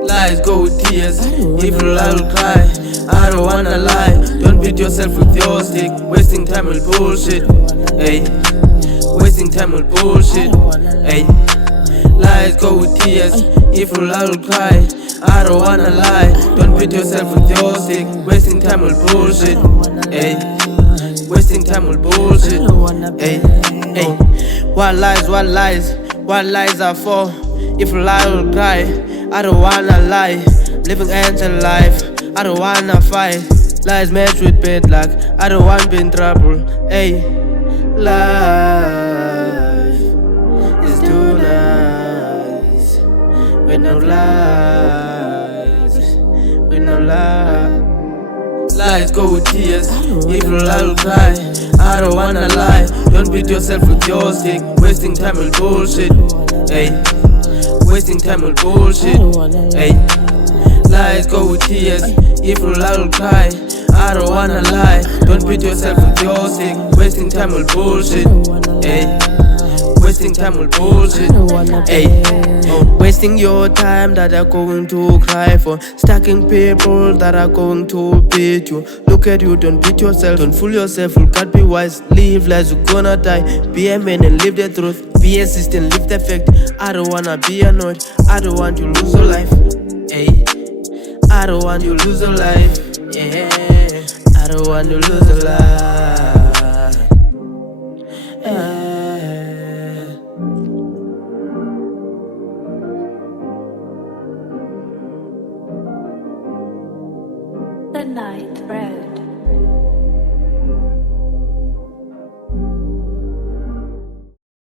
Lies go with tears, evil I will cry. I don't wanna lie, don't beat yourself with your stick. Wasting time with bullshit, ayy. Wasting time with bullshit, ayy. Lies go with tears, evil I will cry. I don't wanna lie, don't beat yourself with your stick. Wasting time with bullshit, ayy. Wasting time with bullshit, ayy, ayy. What lies are for? If a lie will cry, I don't wanna lie. Living angel life, I don't wanna fight. Lies match with bad luck, I don't wanna be in trouble. Hey, life is too nice with no lies, with no lies. Lies go with tears, evil I will cry. I don't wanna lie, don't beat yourself with your stick. Wasting time with bullshit, hey. Wasting time with bullshit, ayy. Lies go with tears, evil I will cry. I don't wanna lie, don't beat yourself with your stick. Wasting time with bullshit, ayy. Wasting time with bullshit, ayy. Wasting your time that are going to cry for. Stacking people that are going to beat you. Look at you, don't beat yourself, don't fool yourself. You can't be wise, live lies, you're gonna die. Be a man and live the truth. Be assistant, live the fact. I don't wanna be annoyed. I don't want you to lose your life. Hey, I don't want you to lose your life. Yeah, I don't want you to lose your life. The night red.